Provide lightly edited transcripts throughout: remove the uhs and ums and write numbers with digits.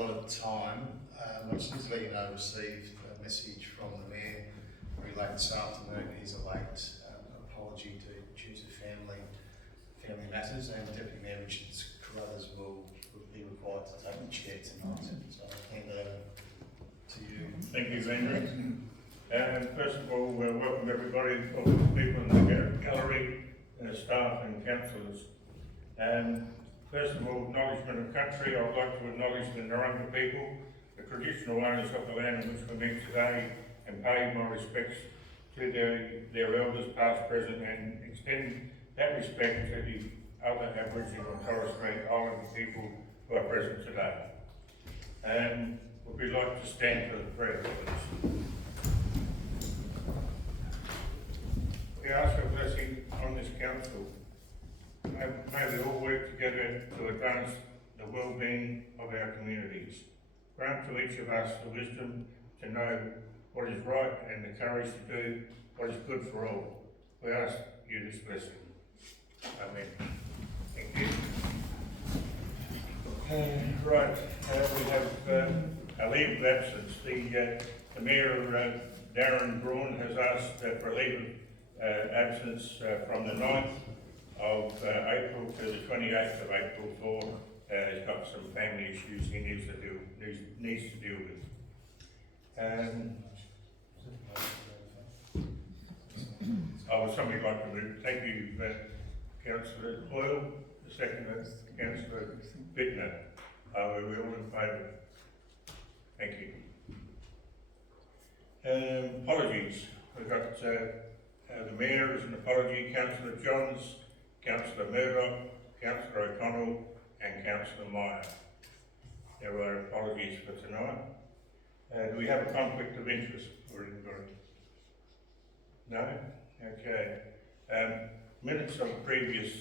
allotted time. I just need to let you know I received a message from the Mayor very late this afternoon. He's a late apology due to family matters, and Deputy Mayor Richard Carruthers will be required to take the chair tonight. So I'll hand over to you. Thank you, Andrew. First of all, welcome everybody, all the people in the gallery, staff and councillors. First of all, acknowledgement of country. I would like to acknowledge the Narungga people, the traditional owners of the land in which we meet today, and pay my respects to their elders past, present, and extend that respect to the other Aboriginal and Torres Strait Islander people who are present today. Would we like to stand for the prayer, please? We ask for blessing on this council. May we all work together to advance the well-being of our communities. Grant to each of us the wisdom to know what is right and the courage to do what is good for all. We ask you this blessing. Amen. Thank you. Right, we have a leave of absence. The Mayor, Darren Braun, has asked for a leave of absence from the 9th of April to the 28th of April for he's got some family issues he needs to deal with. Would somebody like to move? Thank you, Councillor Coyle. The second is Councillor Bittner. Are we all in favour? Thank you. Apologies. We've got the Mayor as an apology, Councillor Johns, Councillor Murdoch, Councillor O'Connell and Councillor Meyer. There were apologies for tonight. Do we have a conflict of interest for anybody? No? Okay. Minutes of the previous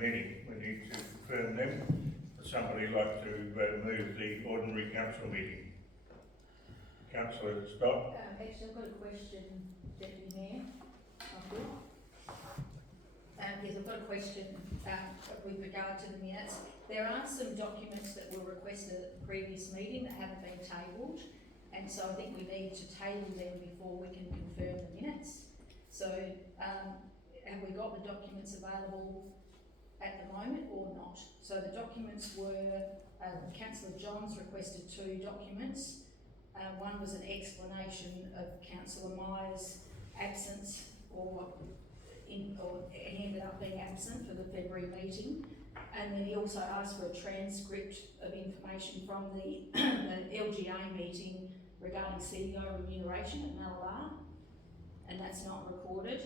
meeting, we need to confirm them. Would somebody like to move the ordinary council meeting? Councillor Stott? Actually, I've got a question, Deputy Mayor. Yes, I've got a question with regard to the minutes. There are some documents that were requested at the previous meeting that haven't been tabled, and so I think we need to table them before we can confirm the minutes. So, have we got the documents available at the moment or not? So the documents were, Councillor Johns requested 2 documents. One was an explanation of Councillor Meyer's absence, he ended up being absent for the February meeting, and then he also asked for a transcript of information from the LGA meeting regarding CEO remuneration at Malabar, and that's not recorded.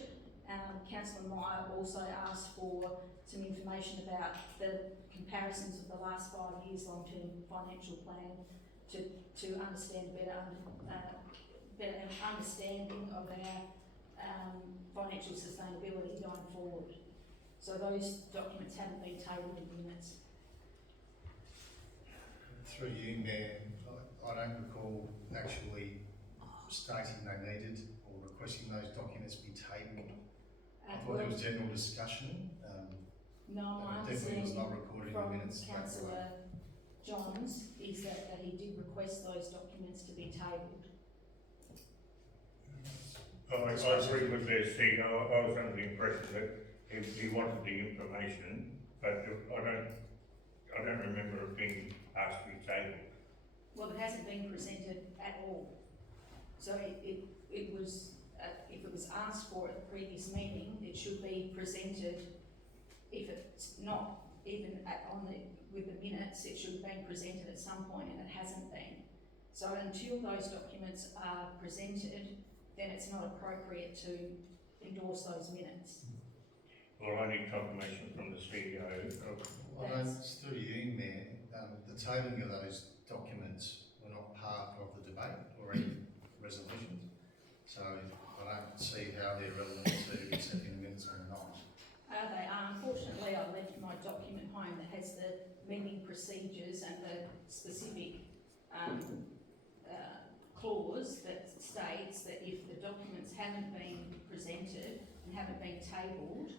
Councillor Meyer also asked for some information about the comparisons of the last 5 years long-term financial plan to understand better understanding of our financial sustainability going forward. So those documents haven't been tabled in minutes. Through you, Mayor, I don't recall actually stating they needed or requesting those documents be tabled. I thought it was general discussion. No, my definitely was understanding not recorded in the from minutes. Councillor Johns is that he did request those documents to be tabled. I agree with their seat. I was under the impression that he wanted the information, but I don't remember it being asked to be tabled. Well, it hasn't been presented at all. So it was, if it was asked for at the previous meeting, it should be presented. If it's not even with the minutes, it should have been presented at some point, and it hasn't been. So until those documents are presented, then it's not appropriate to endorse those minutes. Well, I need confirmation from the CEO. Through you, Mayor, the tabling of those documents were not part of the debate or any resolution, so I don't see how they're relevant to accepting the minutes or not. They are. Unfortunately, I left my document home that has the meeting procedures and the specific clause that states that if the documents haven't been presented and haven't been tabled,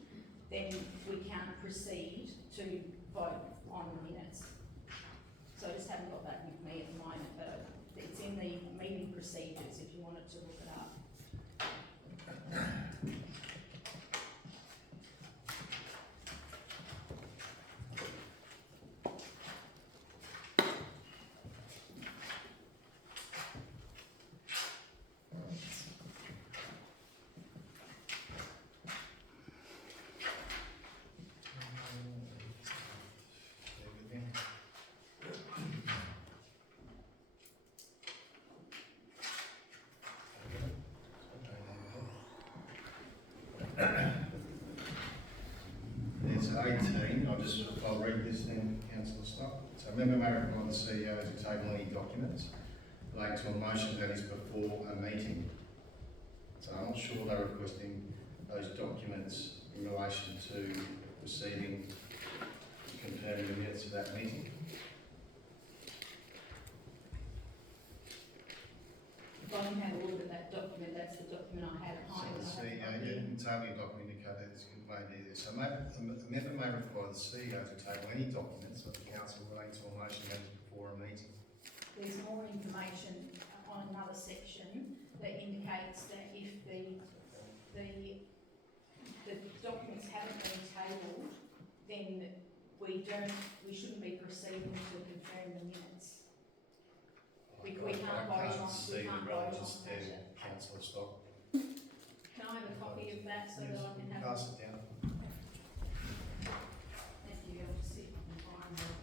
then we can't proceed to vote on the minutes. So I just haven't got that with me procedures, if you wanted to look it up. It's 18, I'll read this then, councillor Stock. So a member may require the CEO to table any documents relating to a motion that is before a meeting. So I'm not sure they're requesting those documents in relation to receiving, confirming the minutes of that meeting. If I can have a look at that document, that's the document I had at home. So the CEO, you can table your document indicated it's conveyed either. So a member may require the CEO to table any documents of the council relating to a motion that is before a meeting. There's more information on another section that indicates that if the documents haven't been tabled, then we shouldn't be proceeding to confirm the minutes. We can't vote on, see we can't the vote on relevance the there, matter. councillor Stock. Can I have a copy of that so that I can have? Pass it down. Thank you, I'll just see if I can find it.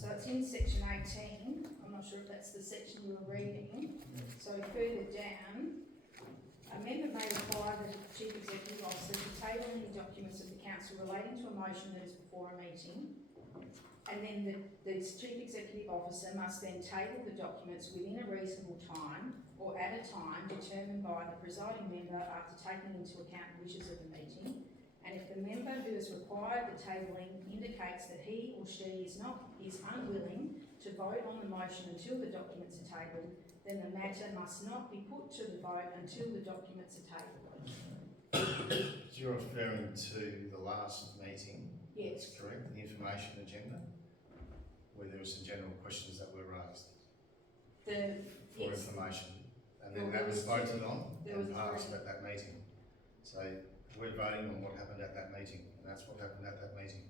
So it's in section 18, I'm not sure if that's the section you were reading. So further down, a member may require the Chief Executive Officer to table any documents of the council relating to a motion that is before a meeting. And then the Chief Executive Officer must then table the documents within a reasonable time or at a time determined by the presiding member after taking into account the wishes of the meeting. And if the member who has required the tabling indicates that he or she is unwilling to vote on the motion until the documents are tabled, then the matter must not be put to the vote until the documents are tabled. You're referring to the last meeting? Yes. That's correct, the information agenda, where there were some general questions that were raised for Yes, information. And Well, then that was there was voted on there and was passed three. at that meeting. So we're voting on what happened at that meeting, and that's what happened at that meeting.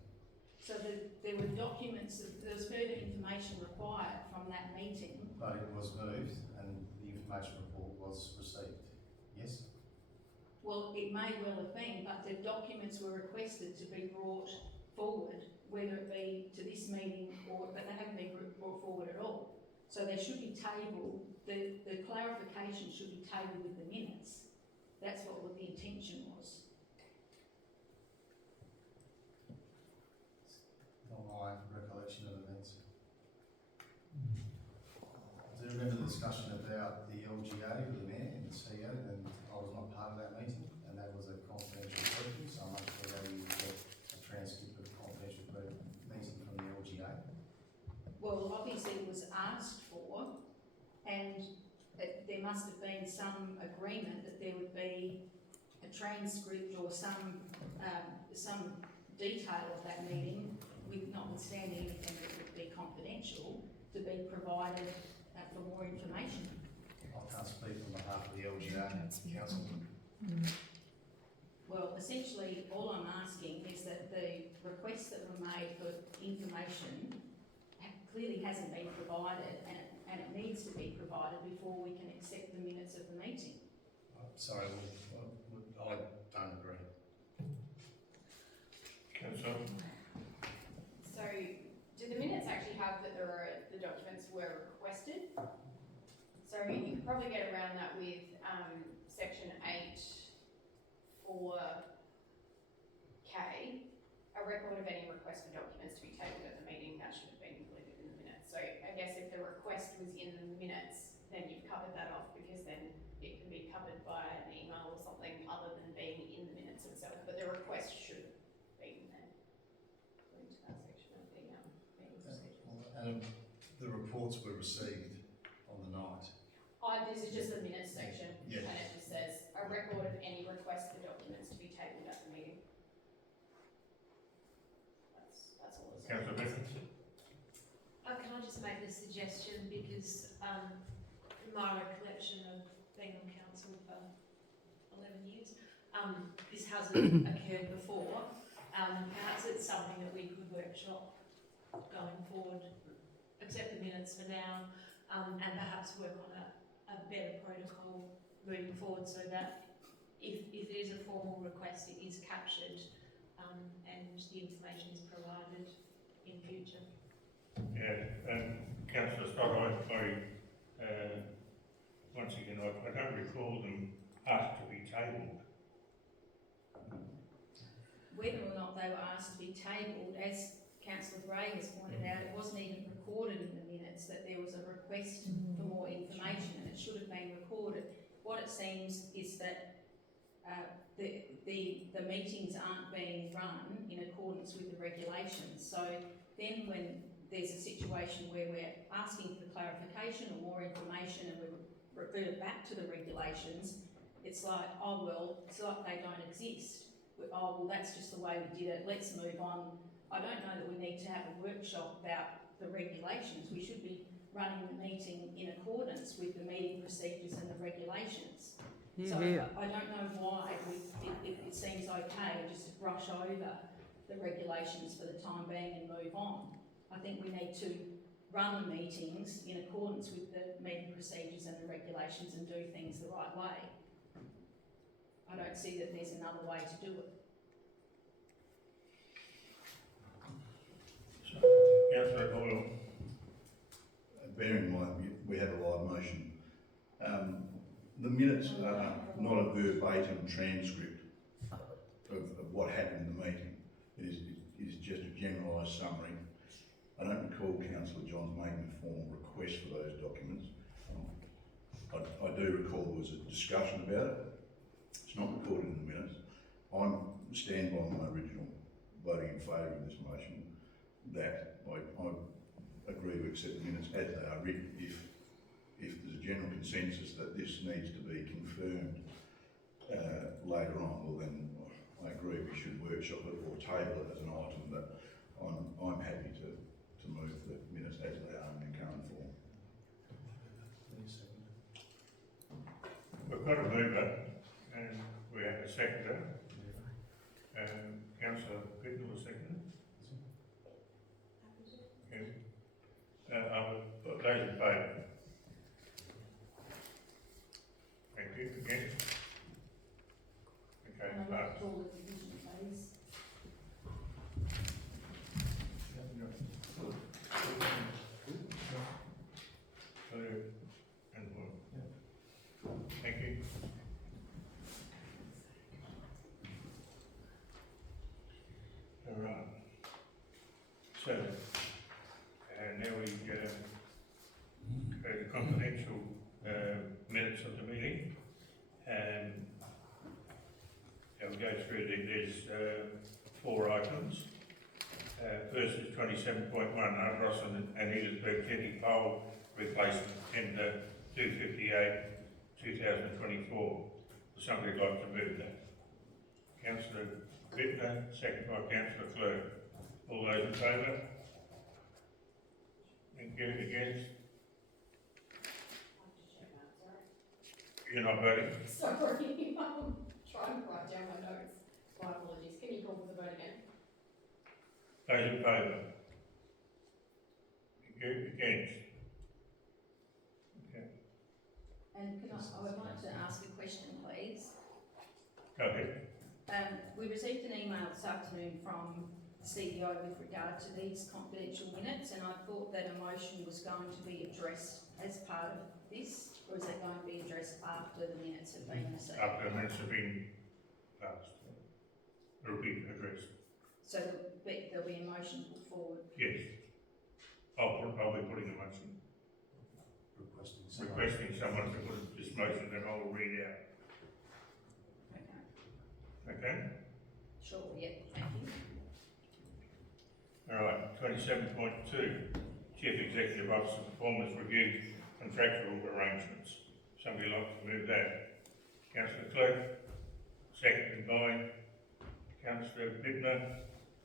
so there were documents, there was further information required from that meeting. But it was moved and the information report was received, yes? Well, it may well have been, but the documents were requested to be brought forward, whether it be to this meeting but they haven't been brought forward at all. So they should be tabled, the clarification should be tabled with the minutes. That's what the intention was. Not my recollection of events. I do remember the discussion about the LGA with the mayor and the CEO, and I was not part of that meeting, and that was a confidential briefing, so I'm not sure whether you get a transcript of the confidential meeting from the LGA. Well, obviously it was asked for, and there must have been some agreement that there would be a transcript or some detail of that meeting, with notwithstanding anything that would be confidential, to be provided for more information. I can't speak on behalf of the LGA council. Well, essentially, all I'm asking is that the requests that were made for information clearly hasn't been provided, and it needs to be provided before we can accept the minutes of the meeting. Sorry, I don't agree. Councillor? So, do the minutes actually have that the documents were requested? So you could probably get around that with section 8 for K, a record of any request for documents to be tabled at the meeting, that should have been included in the minutes. So I guess if the request was in the minutes, then you've covered that off, because then it can be covered by an email or reports were received on the night. This is just the minutes section, Yeah. and it just says, a record of any request for documents to be tabled at the meeting. That's all it says. Councillor Bennett? Can I just make a suggestion, because in my recollection of being on council for 11 years, this hasn't occurred before. Perhaps it's something that we could workshop going forward, accept the minutes for now, and perhaps work on a better protocol moving forward, so that if it is a formal request, it is captured and the information is provided in future. Yeah, Councillor Stott, once again, I don't recall them asked to be tabled. Whether or not they were asked to be tabled, as Councillor Gray has pointed out, it wasn't even recorded in the minutes that there was a request for more information, and it should have been recorded. What it seems is that the meetings aren't being run in accordance with the regulations. So then when there's a situation where we're asking for clarification or more information and we revert back to the regulations, it's like, oh well, it's like they don't exist. Oh well, that's just the way we did it, let's move on. I don't know that we need to have a workshop about the regulations. We should be running the meeting in accordance with the meeting procedures and the regulations. So I don't know why it seems okay just to brush over the regulations for the time being and move on. I think we need to run the meetings in accordance with the meeting procedures and the regulations and do things the right way. I don't see that there's another way to do it. Councillor Doyle? Bearing in mind we have a live motion, the minutes are not a verbatim transcript of what happened in the meeting. It is just a generalised summary. I don't recall Councillor Johns making a formal request for those documents. I do recall there was a discussion about it. It's not recorded in the minutes. I stand by my original voting in favour of this motion, that I agree to accept the minutes as they are written. If there's a general consensus that this needs to be confirmed later on, well then I agree we should workshop it or table it as an item, but I'm happy to move the minutes as they are in their current form. We've got a mover and we have a seconder. Councillor Bittner will second it. Yes. Those in favour? Thank you. Against? Okay, And I'd passed. like to call the division, please. Thank you. All right. So, now we go to confidential minutes of the meeting. We'll go through there's 4 items. First is 27.1, Ardross and Edithburgh Jetty pole replacement, tender 258, 2024. Would somebody like to move that? Councillor Bittner, second by Councillor Clerk. All those in favour? Thank you. Against? You're not voting? Sorry, I'm trying to write down my notes. My apologies. Can you call for the vote again? Those in favour? Thank you. Against? Okay. And I would like to ask a question, please. Go ahead. We received an email this afternoon from the CEO with regard to these confidential minutes, and I thought that a motion was going to be addressed as part of this, or is it going to be addressed after the minutes have been received? After the minutes have been passed, it'll be addressed. So there'll be a motion put forward. Yes. I'll be putting a motion, requesting someone to put this motion that I'll read out. Okay. Okay? Sure, yeah, thank you. All right, 27.2, Chief Executive Officer Performance Review contractual arrangements. Somebody like to move that? Councillor Clerk, seconded by Councillor Bittner.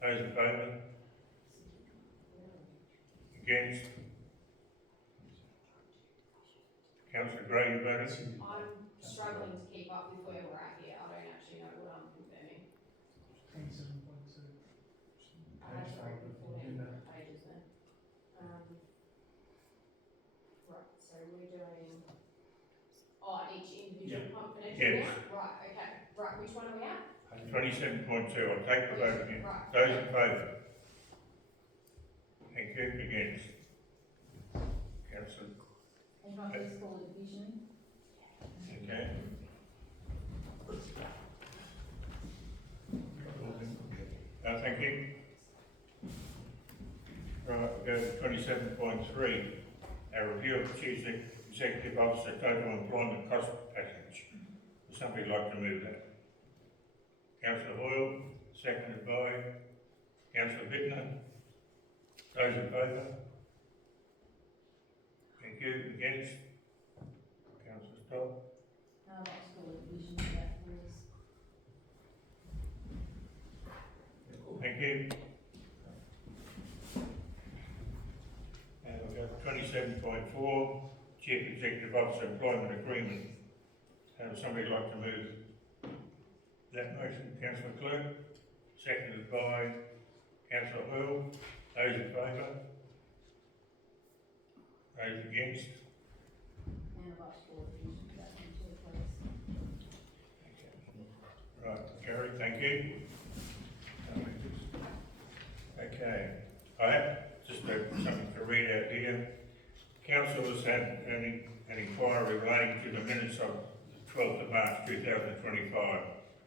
Those in favour? Against? Councillor Gray, you voting? I'm struggling to keep up with where we're at here. I don't actually know what I'm confirming. 27.2. Sorry, 14 pages then. Right, so we're doing, each individual confidential Yes. now? Right, okay. Right, which one are we at? 27.2, I'll take the vote again. Right. Those in favour? Thank you. Against? Councillor, And I first call a division. okay. Thank you. Right, we'll go to 27.3, a review of the Chief Executive Officer total employment cost package. Would somebody like to move that? Councillor Hoyle, seconded by Councillor Bittner. Those in favour? Thank you. Against? Councillor Stoll. I'd like to call a division of that, please. Thank you. And we'll go to 27.4, Chief Executive Officer Employment Agreement. Would somebody like to move that motion? Councillor Clerk, seconded by Councillor Earl. Those in favour? Those against? And I'd like to call a division of that one too, please. Right, Gary, thank you. Okay, I have just something to read out here. Council has had an inquiry relating to the minutes of 12th of March 2025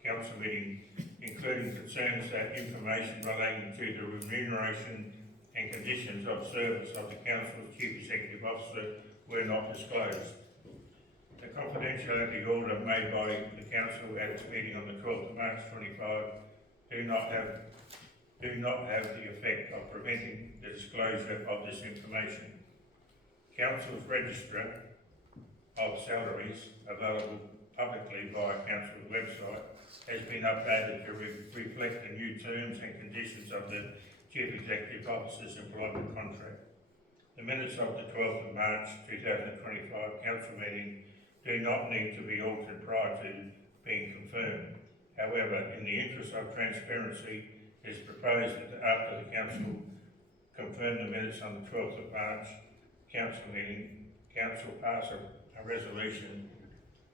council meeting, including concerns that information relating to the remuneration and conditions of service of the council's chief executive officer were not disclosed. The confidentiality order made by the council at its meeting on the 12th of March 25 do not have the effect of preventing the disclosure of this information. Council's register of salaries available publicly via council's website has been updated to reflect the new terms and conditions of the Chief Executive Officer's employment contract. The minutes of the 12th of March 2025 council meeting do not need to be altered prior to being confirmed. However, in the interest of transparency, it is proposed that after the council confirm the minutes on the 12th of March council meeting, council pass a resolution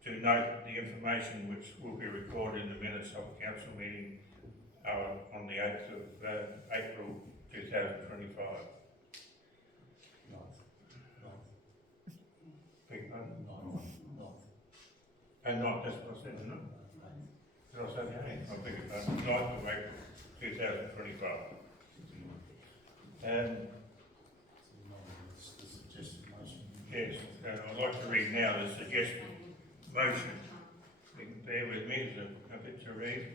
to note the information which will be recorded in the minutes of the council meeting on the 8th of April 2025. Beg your pardon? And not, that's what I said, isn't it? Did I say that? I beg your pardon. 9th of April 2025. Yes, I'd like to read now the suggested motion. You can bear with me, there's a bit to read.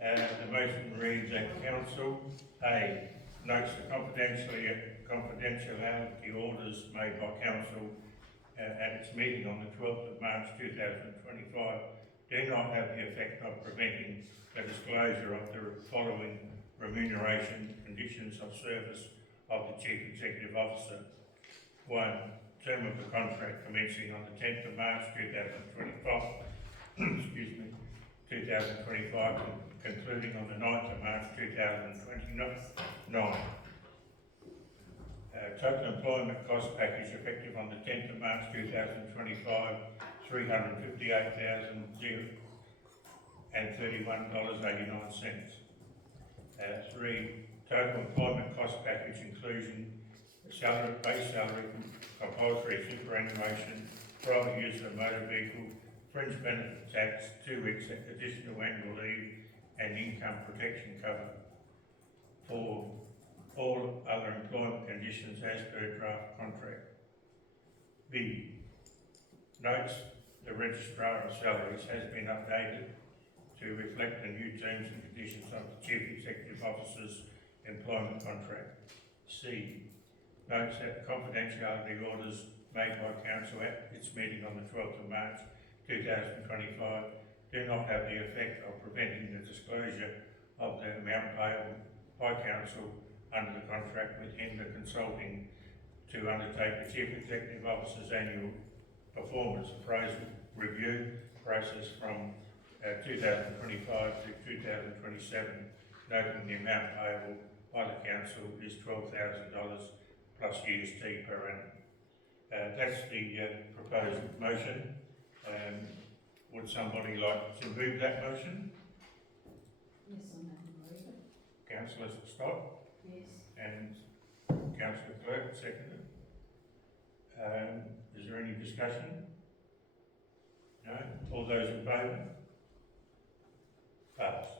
The motion reads that council, A, notes the confidentiality orders made by council at its meeting on the 12th of March 2025 do not have the effect of preventing the disclosure of the following remuneration conditions of service of the Chief Executive Officer. 1. Term of the contract commencing on the 10th of March 2025, 2025 and concluding on the 9th of March 2029. Total employment cost package effective on the 10th of March 2025, $358,031.89. 3. Total employment cost package inclusion salary, base salary, compulsory superannuation, private use of motor vehicle, fringe benefit tax, 2 weeks additional annual leave and income protection cover. 4. All other employment conditions as per draft contract. B. Notes the registrar of salaries has been updated to reflect the new terms and conditions of the Chief Executive Officer's employment contract. C. notes that confidentiality orders made by council at its meeting on the 12th of March 2025 do not have the effect of preventing the disclosure of the amount payable by council under the contract with Hinder Consulting to undertake the Chief Executive Officer's annual performance appraisal review process from 2025 to 2027, noting the amount payable by the council is $12,000 plus GST per annum. That's the proposed motion. Would somebody like to move that motion? Yes, I'm happy to move it. Councillor Stott Yes. and Councillor Clerk, seconded. Is there any discussion? No? All those in favour? Passed.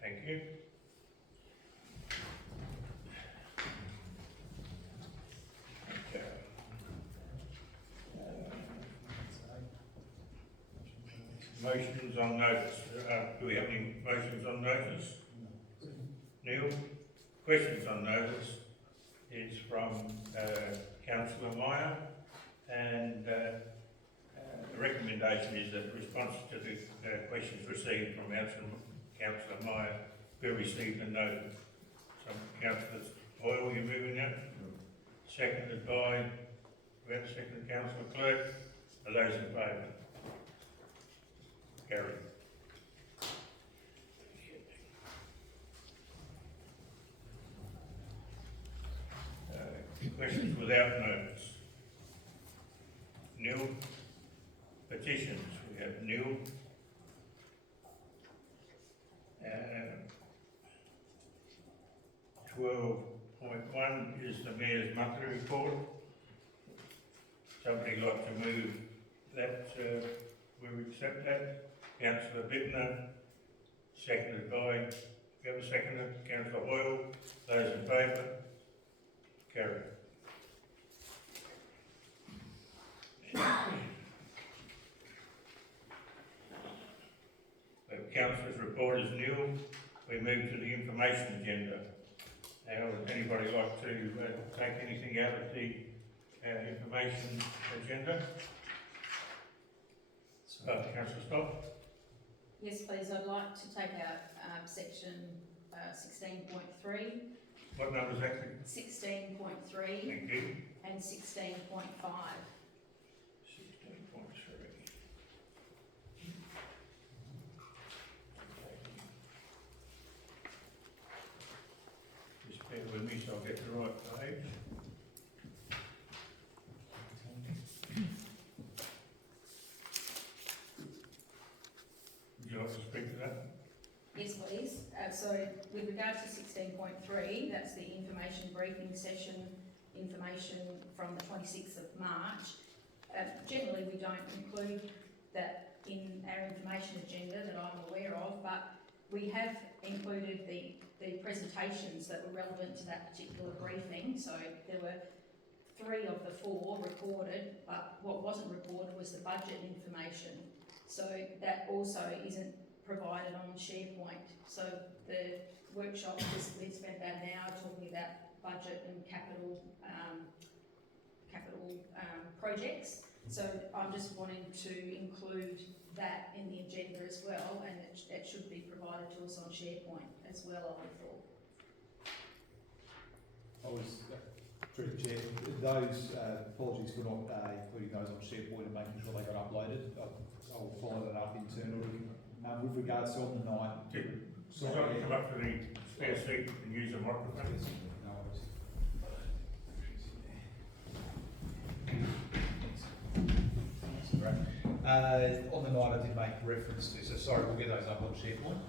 Thank you. Okay. Motions on notice. Do we have any motions on notice? Neil? Questions on notice is from Councillor Meyer, and the recommendation is that response to the questions received from Councillor Meyer be received and noted. So Councillor Boyle, you're moving that? Seconded by, we have a second, Councillor Clerk. Are those in favour? Carried. Questions without notice. Nil. Petitions, we have nil. 12.1 is the Mayor's monthly report. Somebody like to move that, we accept that. Councillor Bittner, seconded by, we have a seconder, Councillor Hoyle. Those in favour? Carried. The councillor's report is nil. We move to the information agenda. Now, would anybody like to take anything out of the information agenda? Councillor Stott? Yes, please. I'd like to take out section 16.3. What number is that? 16.3 Thank you. and 16.5. 16.3. Just bear with me so I'll get the right page. Would you like to speak to that? Yes, please. So with regard to 16.3, that's the information briefing session information from the 26th of March. Generally, we don't include that in our information agenda that I'm aware of, but we have included the presentations that were relevant to that particular briefing. So there were 3 of the 4 recorded, but what wasn't recorded was the budget information. So that also isn't provided on SharePoint. So the workshop, we spent about an hour talking about budget and capital projects. So I'm just wanting to include that in the agenda as well, and it should be provided to us on SharePoint as well, I would have thought. I was, through the chair, those, apologies for not including those on SharePoint and making sure they got uploaded. I'll follow that up internally. With regards to on the night, Sorry, come up to the spare seat and use a microphone. No worries. On the night I did make reference to, so sorry, we'll get those up on SharePoint.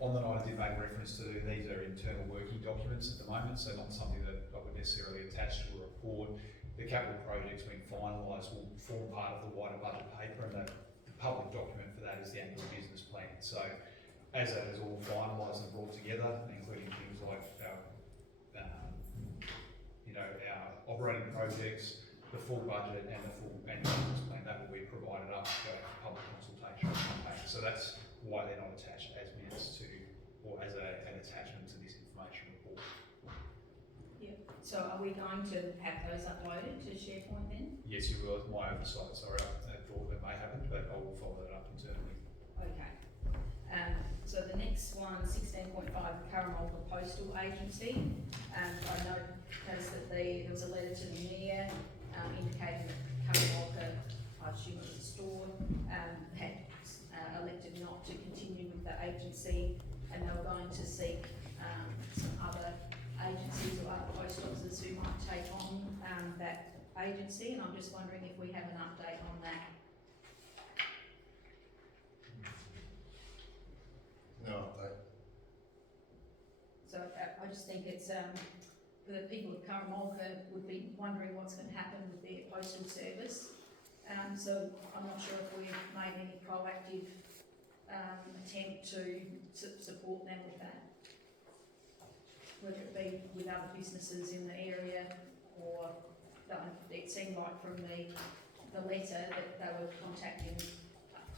On the night I did make reference to, these are internal working documents at the moment, so not something that I would necessarily attach to a report. The capital projects being finalised will form part of the wider budget paper, and the public document for that is the annual business plan. So as that is all finalised and brought together, including things like our, our operating projects, the full budget and the full annual business plan, that will be provided up for public consultation campaign. So that's why they're not attached as minutes to, or as an attachment to this information report. Yeah. So are we going to have those uploaded to SharePoint then? Yes, you will. My oversight, sorry, I thought that may happen, but I will follow that up internally. Okay. So the next one, 16.5, Curramulga Postal Agency. I noticed that there was a letter to the mayor indicating that Curramulga, I assume it was a store, had elected not to continue with the agency, and they were going to seek some other agencies or other post offices who might take on that agency, and I'm just wondering if we have an update on that. No update. So I just think it's, the people of Curramulga would be wondering what's going to happen with their postal service. So I'm not sure if we've made any proactive attempt to support them with that. Whether it be with other businesses in the area, or it seemed like from the letter that they were contacting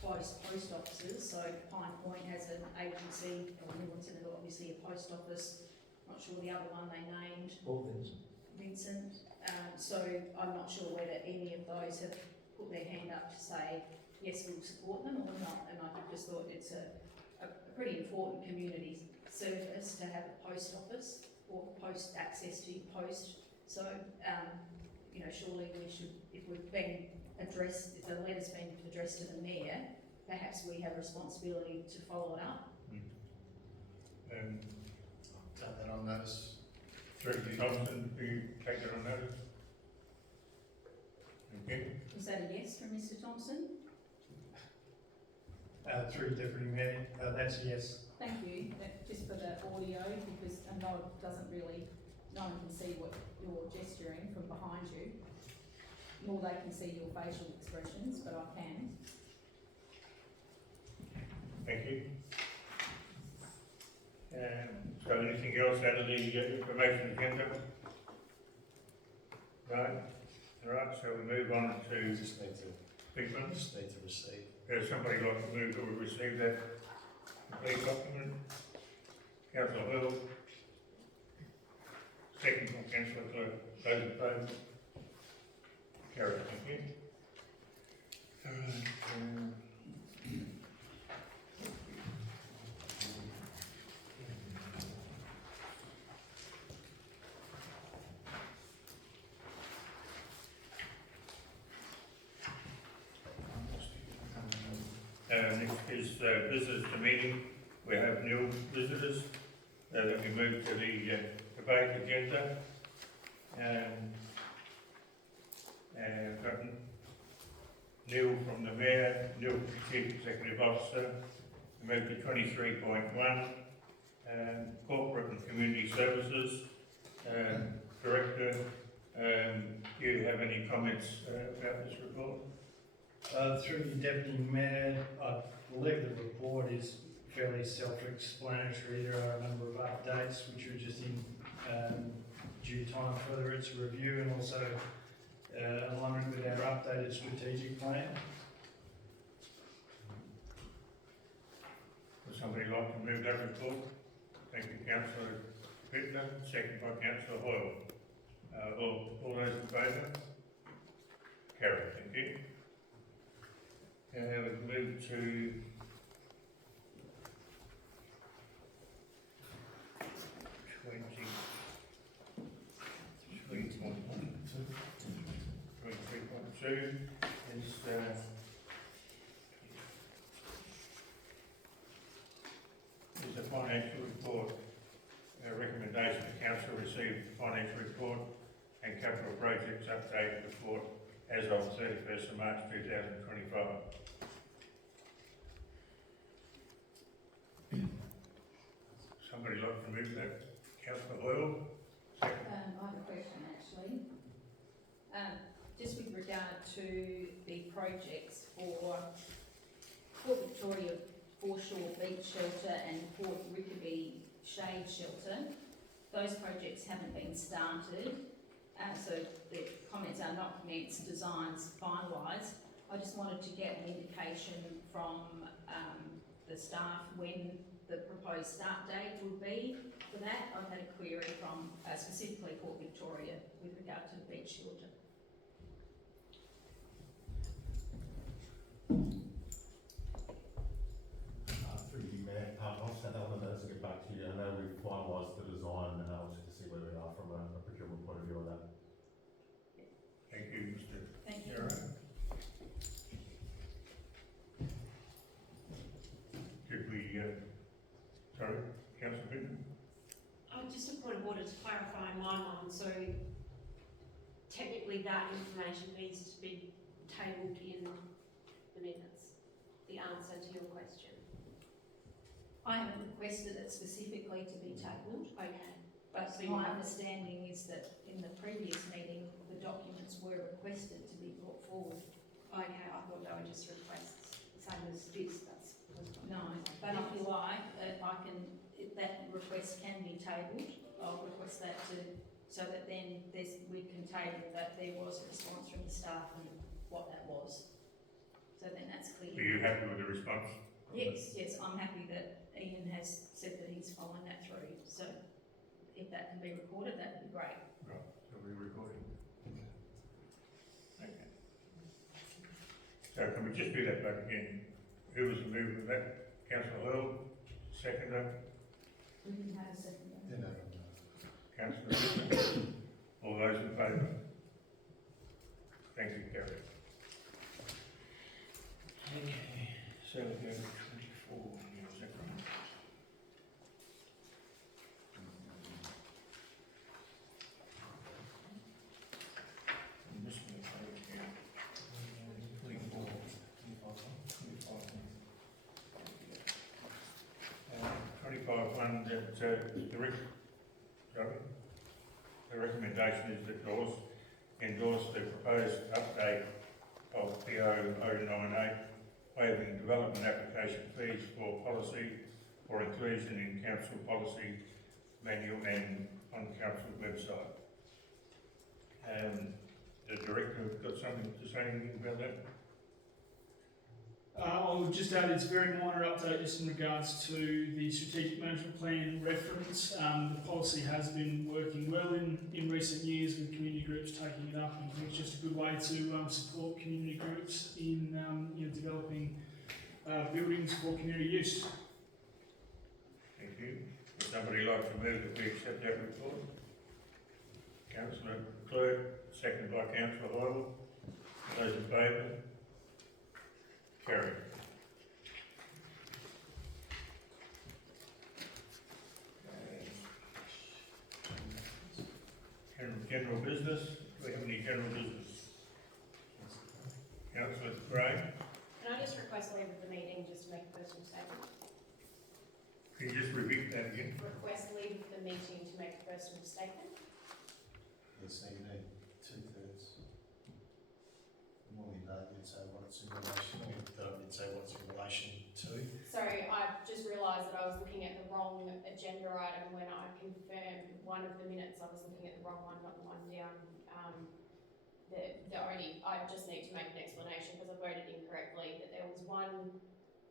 close post offices. So Pine Point has an agency, or Newington has obviously a post office. Not sure the other one they named. Vincent. So I'm not sure whether any of those have put their hand up to say yes, we'll support them or not. And I just thought it's a pretty important community service to have a post office or post access to your post. So surely we should, if we've been addressed, if the letter's been addressed to the mayor, perhaps we have a responsibility to follow it up. Take that on notice. Director Thompson, do you take that on notice? Okay. Was that a yes from Mr Thompson? Through Deputy Mayor, that's a yes. Thank you. Just for the audio, because a nod doesn't really, no one can see what you're gesturing from behind you, nor they can see your facial expressions, but I can. Thank you. So anything else out of the information agenda? Right. All right, so we move on We to just need to receive. Does somebody like to move that we receive that complete document? Councillor Hill. Second from Councillor Clerk. Those in favour? Carried, thank you. Next is visitors to meeting. We have new visitors that we move to the debate agenda. Got Neil from the Mayor, Neil from the Chief Executive Officer. We move to 23.1, Corporate and Community Services Director. Do you have any comments about this report? Through the Deputy Mayor, I believe the report is fairly self-explanatory. There are a number of updates which are just in due time for its review, and also alignment with our updated strategic plan. Would somebody like to move that report? Thank you, Councillor Bittner, second by Councillor Hoyle. All those in favour? Carried, thank you. We move to is the financial report. Recommendation the council receive the financial report and capital projects update report as of 31st of March 2025. Somebody like to move that? Councillor Hoyle? I have a question actually. Just with regard to the projects for Port Victoria Foreshore Beach Shelter and Port Rickaby Shade Shelter, those projects haven't been started, so the comments are not commenced, designs finalised. I just wanted to get an indication from the staff when the proposed start date would be for that. I've had a query from specifically Port Victoria with regard to the beach shelter. Through the Mayor, I'll send out the minutes and get back to you. I know we've finalised the design, and I'll just see where we are from a procurement point of view on that. Thank you, Mr. Thank you. Yarra. Did we, sorry, Councillor Britton? Just a point of order to clarify in my mind, so technically that information needs to be tabled in the minutes, the answer to your question. I haven't requested it specifically to be tabled. Okay. But my understanding is that in the previous meeting, the documents were requested to be brought forward. Okay, I thought they were just requests, same as this, that's. No, but if you like, I can, if that request can be tabled, I'll request that so that then we can table that there was a response from the staff and what that was. So then that's Are clear. you happy with the response? Yes, I'm happy that Ian has said that he's following that through. So if that can be recorded, that would be great. Right, so we're recording. Okay. So can we just do that back again? Who was the mover of that? Councillor Hurl, seconder, We can have a second. You know, Councillor Britton. All those in favour? Thank you, Kerry. Okay, so we go to 24, is that right? I'm missing a page here. 24. 25 that the recommendation is that endorse the proposed update of PO 098, waiving development application fees for policy or inclusion in council policy manual and on council website. The director got something to say anything about that? I would just add it's a very minor update just in regards to the strategic management plan reference. The policy has been working well in recent years with community groups taking it up, and I think it's just a good way to support community groups in developing buildings for community use. Thank you. Would somebody like to move that we accept that report? Councillor Clerk, seconded by Councillor Hoyle. Those in favour? Carried. General business. Do we have any general business? Councillor Gray. Can I just request leave of the meeting just to make a personal statement? Can you just repeat that again? Request leave of the meeting to make a personal statement? yes, so you need 2/3. Normally you'd say what it's in relation, you'd say what it's in relation to. Sorry, I just realised that I was looking at the wrong agenda item when I confirmed one of the minutes. I was looking at the wrong one, not the one down. I just need to make an explanation because I voted incorrectly, that there was one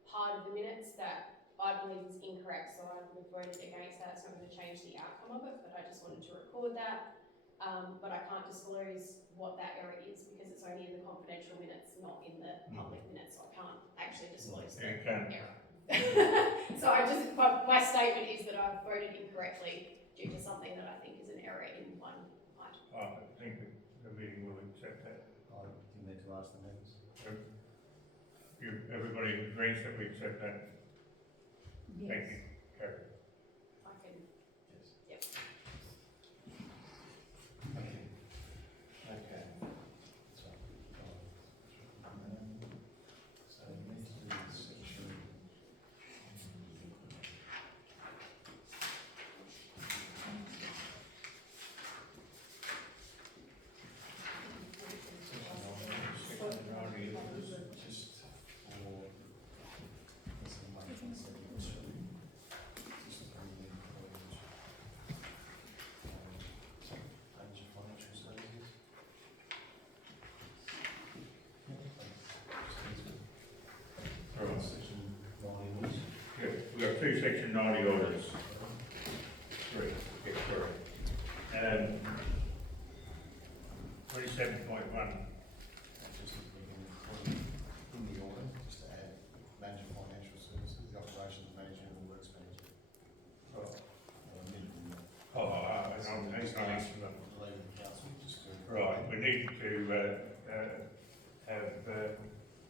part of the minutes that I believe is incorrect, so I would have voted against that. It's not going to change the outcome of it, but I just wanted to record that. But I can't disclose what that error is because it's only in the confidential minutes, not in the public minutes, so I can't actually disclose the error. So my statement is that I've voted incorrectly due to something that I think is an error in one item. I think the meeting will accept that. You need to ask the members. Everybody agrees that we accept that? Yes. Thank you. Carried. I can, Yes. yep. Okay. Okay. So, so we need to do this section. Just for, 90 orders. Three, yes, correct. 27.1. Just in the order, just to add manager financial services, the operations manager and the works manager. I'm answering them. Leaving council, just to. Right, we need to have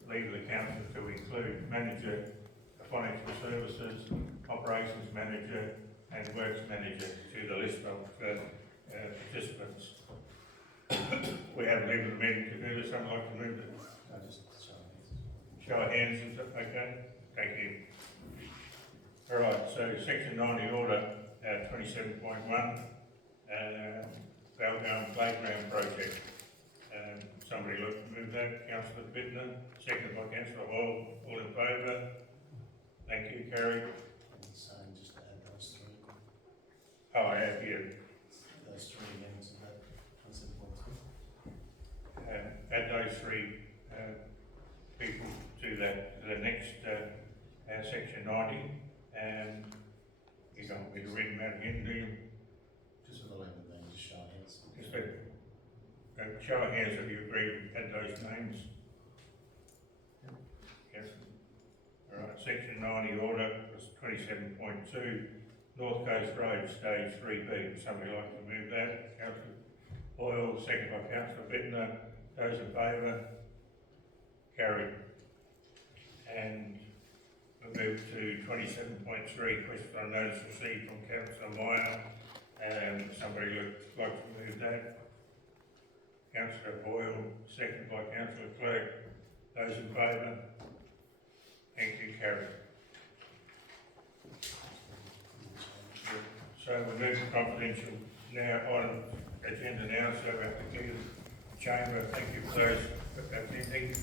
leave the council to include manager, financial services, operations manager and works manager to the list of participants. We have leave the meeting to do this, I'd like to move it. No, just show hands. Show of hands, is that okay? Thank you. All right, so section 90 order, 27.1, Balgone Playground Project. Somebody like to move that, Councillor Bittner, seconded by Councillor Hall, all in favour? Thank you, carried. And saying just to add those three, Oh, I have here, those three amendments of that 27.2. add those three people to the next section 90, and you don't want me to read them out again, do you? Just for the length of them, just show hands. Just show of hands if you agree with add those names. Yes. All right, section 90 order was 27.2, North Coast Road, stage 3B. Somebody like to move that? Councillor Boyle, second by Councillor Bittner. Those in favour? Carried. And we move to 27.3, question on notice received from Councillor Meyer. Somebody would like to move that? Councillor Boyle, second by Councillor Clerk. Those in favour? Thank you, carried. So we move to confidential now on agenda now, so we have to clear the chamber. Thank you for those attending.